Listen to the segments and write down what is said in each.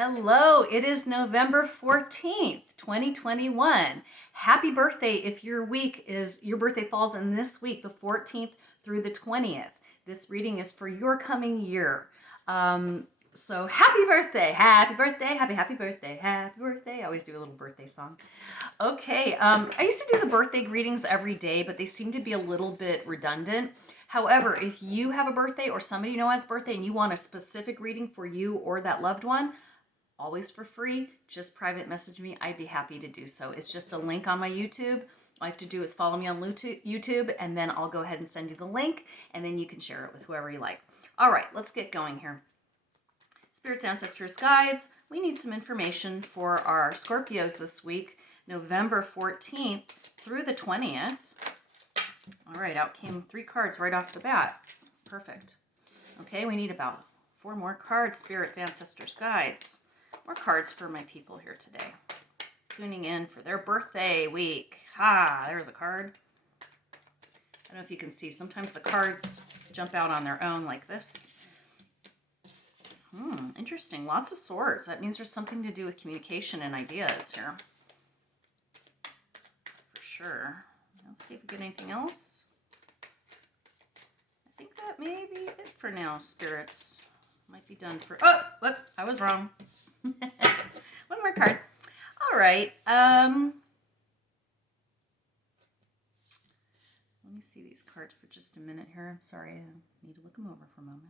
Hello, it is November 14th, 2021. Happy birthday if your birthday falls in this week, the 14th through the 20th. This reading is for your coming year. So happy birthday, happy birthday, happy birthday, happy birthday. I always do a little birthday song. Okay, I used to do the birthday greetings every day, but they seem to be a little bit redundant. However, if you have a birthday or somebody you know has a birthday and you want a specific reading for you or that loved one, always for free, just private message me. I'd be happy to do so. It's just a link on my YouTube. All you have to do is follow me on YouTube, and then I'll go ahead and send you the link, and then you can share it with whoever you like. All right, let's get going here. Spirits, ancestors, guides, we need some information for our Scorpios this week, November 14th through the 20th. All right, out came 3 cards right off the bat. Perfect. Okay, we need about 4 more cards, spirits, ancestors, guides. More cards for my people here today. Tuning in for their birthday week. There's a card. I don't know if you can see. Sometimes the cards jump out on their own like this. Interesting. Lots of swords. That means there's something to do with communication and ideas here. For sure. Let's see if we get anything else. I think that may be it for now, spirits. Might be done for... Oh, whoop, I was wrong. One more card. All right. Let me see these cards for just a minute here. I'm sorry. I need to look them over for a moment.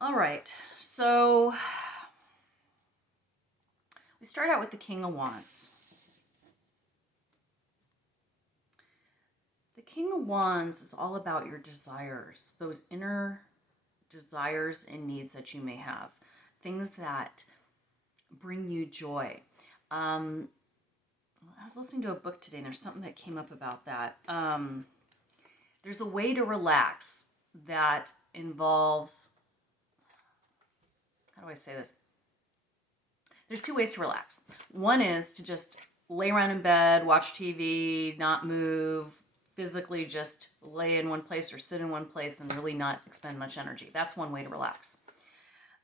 All right. So we start out with the King of Wands. The King of Wands is all about your desires, those inner desires and needs that you may have, things that bring you joy. I was listening to a book today, and there's something that came up about that. There's a way to relax that involves, how do I say this? There's 2 ways to relax. One is to just lay around in bed, watch TV, not move, physically just lay in one place or sit in one place and really not expend much energy. That's one way to relax.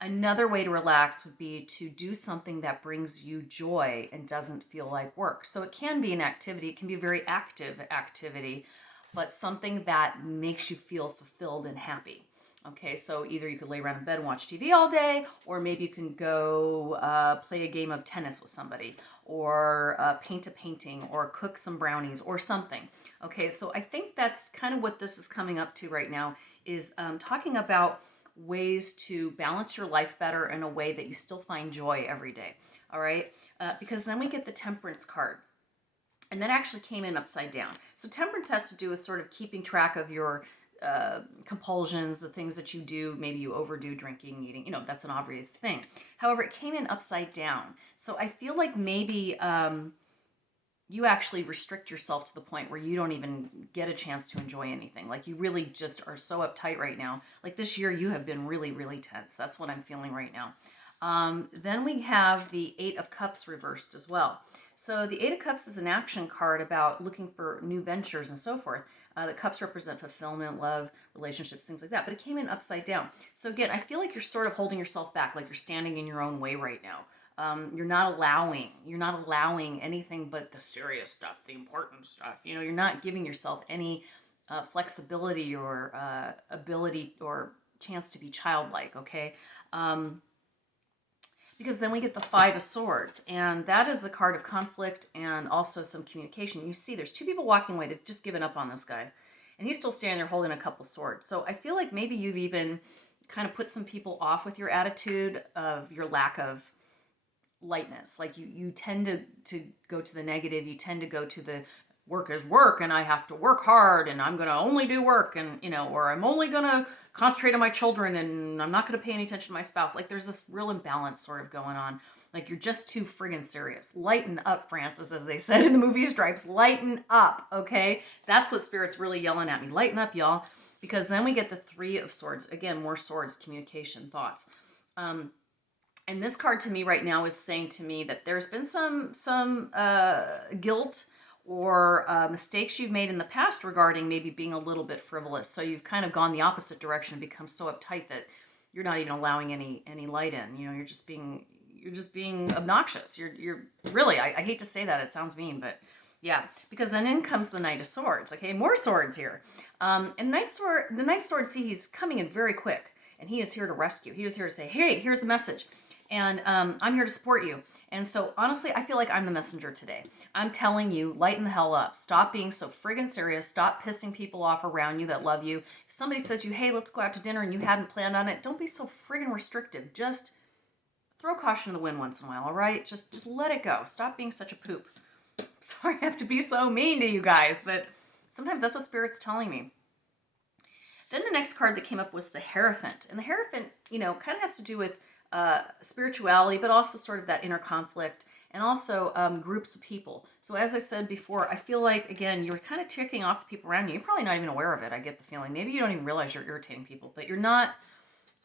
Another way to relax would be to do something that brings you joy and doesn't feel like work. So it can be an activity. It can be a very active activity, but something that makes you feel fulfilled and happy. Okay, so either you could lay around in bed and watch TV all day, or maybe you can go play a game of tennis with somebody, or paint a painting, or cook some brownies, or something. Okay, so I think that's kind of what this is coming up to right now, is talking about ways to balance your life better in a way that you still find joy every day. All right, because then we get the Temperance card. And that actually came in upside down. So Temperance has to do with sort of keeping track of your compulsions, the things that you do. Maybe you overdo drinking, eating, that's an obvious thing. However, it came in upside down. So I feel like maybe you actually restrict yourself to the point where you don't even get a chance to enjoy anything. Like you really just are so uptight right now. Like this year you have been really, really tense. That's what I'm feeling right now. Then we have the 8 of Cups reversed as well. So the 8 of Cups is an action card about looking for new ventures and so forth. The cups represent fulfillment, love, relationships, things like that. But it came in upside down. So again, I feel like you're sort of holding yourself back, like you're standing in your own way right now. You're not allowing anything but the serious stuff, the important stuff. You're not giving yourself any flexibility or ability or chance to be childlike, okay? Because then we get the 5 of Swords, and that is a card of conflict and also some communication. You see there's 2 people walking away. They've just given up on this guy, and he's still standing there holding a couple swords. So I feel like maybe you've even kind of put some people off with your attitude of your lack of lightness. Like you tend to go to the negative. You tend to go to the work is work and I have to work hard and I'm going to only do work and, or I'm only going to concentrate on my children and I'm not going to pay any attention to my spouse. Like there's this real imbalance sort of going on. Like you're just too friggin' serious. Lighten up, Francis, as they said in the movie Stripes. Lighten up, okay? That's what Spirit's really yelling at me. Lighten up, y'all. Because then we get the 3 of Swords. Again, more swords, communication, thoughts. And this card to me right now is saying to me that there's been some guilt or mistakes you've made in the past regarding maybe being a little bit frivolous. So you've kind of gone the opposite direction and become so uptight that you're not even allowing any light in. You know, you're just being obnoxious. You're really, I hate to say that, it sounds mean, but yeah, because then in comes the Knight of Swords. Okay, more swords here. And the Knight of Swords, see, he's coming in very quick, and he is here to rescue. He is here to say, hey, here's the message. And I'm here to support you. And so, honestly, I feel like I'm the messenger today. I'm telling you, lighten the hell up. Stop being so friggin' serious. Stop pissing people off around you that love you. If somebody says to you, hey, let's go out to dinner, and you hadn't planned on it, don't be so friggin' restrictive. Just throw caution to the wind once in a while, all right? Just let it go. Stop being such a poop. Sorry I have to be so mean to you guys, but sometimes that's what Spirit's telling me. Then the next card that came up was the Hierophant. And the Hierophant, you know, kind of has to do with spirituality, but also sort of that inner conflict, and also groups of people. So as I said before, I feel like, again, you're kind of ticking off the people around you. You're probably not even aware of it, I get the feeling. Maybe you don't even realize you're irritating people, but you're not.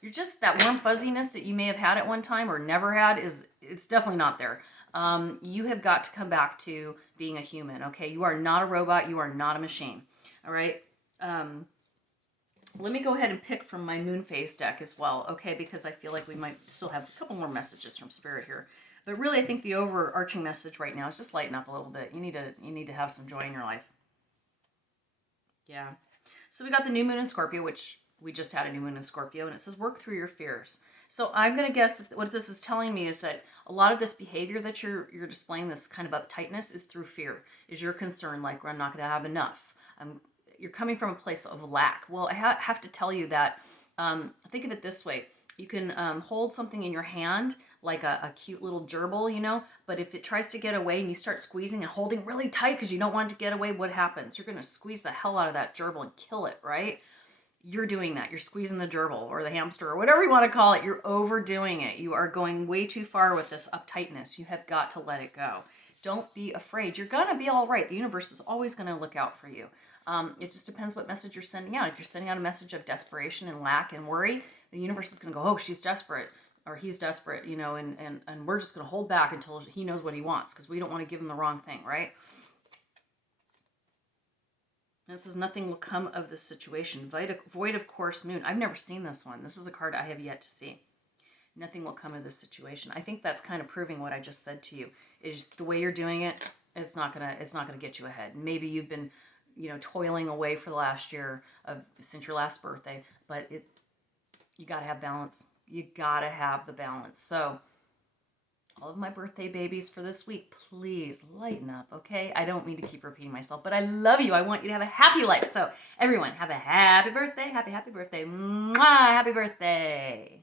You're just, that warm fuzziness that you may have had at one time or never had, it's definitely not there. You have got to come back to being a human, okay? You are not a robot. You are not a machine, all right? Let me go ahead and pick from my moon phase deck as well, okay? Because I feel like we might still have a couple more messages from Spirit here. But really, I think the overarching message right now is just lighten up a little bit. You need to have some joy in your life. Yeah. So we got the new moon in Scorpio, which we just had a new moon in Scorpio, and it says work through your fears. So I'm going to guess that what this is telling me is that a lot of this behavior that you're displaying, this kind of uptightness, is through fear. Is your concern like, I'm not going to have enough? You're coming from a place of lack. Well, I have to tell you that, think of it this way. You can hold something in your hand like a cute little gerbil, you know, but if it tries to get away and you start squeezing and holding really tight because you don't want it to get away, what happens? You're going to squeeze the hell out of that gerbil and kill it, right? You're doing that. You're squeezing the gerbil or the hamster or whatever you want to call it. You're overdoing it. You are going way too far with this uptightness. You have got to let it go. Don't be afraid. You're going to be all right. The universe is always going to look out for you. It just depends what message you're sending out. If you're sending out a message of desperation and lack and worry, the universe is going to go, oh, she's desperate or he's desperate, you know, and we're just going to hold back until he knows what he wants because we don't want to give him the wrong thing, right? And it says nothing will come of this situation. Void of course moon. I've never seen this one. This is a card I have yet to see. Nothing will come of this situation. I think that's kind of proving what I just said to you. Is the way you're doing it, it's not gonna get you ahead. Maybe you've been, you know, toiling away for the last year since your last birthday, but you gotta have balance. You gotta have the balance. So all of my birthday babies for this week, please lighten up, okay? I don't mean to keep repeating myself, but I love you. I want you to have a happy life. So everyone, have a happy birthday. Happy birthday. Mwah, happy birthday.